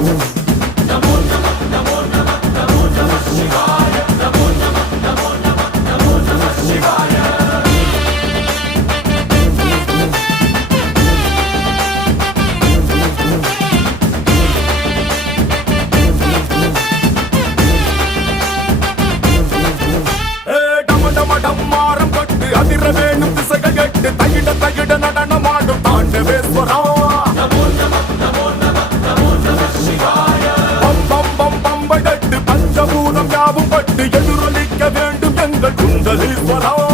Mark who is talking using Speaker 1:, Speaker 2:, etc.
Speaker 1: Woo!
Speaker 2: விட நடனமாடும் தாண்டவேஸ்வரா பட்டு பஞ்சபூதம் யாவும் பட்டு எதிரொலிக்க வேண்டும் எங்கள் குந்தலீஸ்வரா.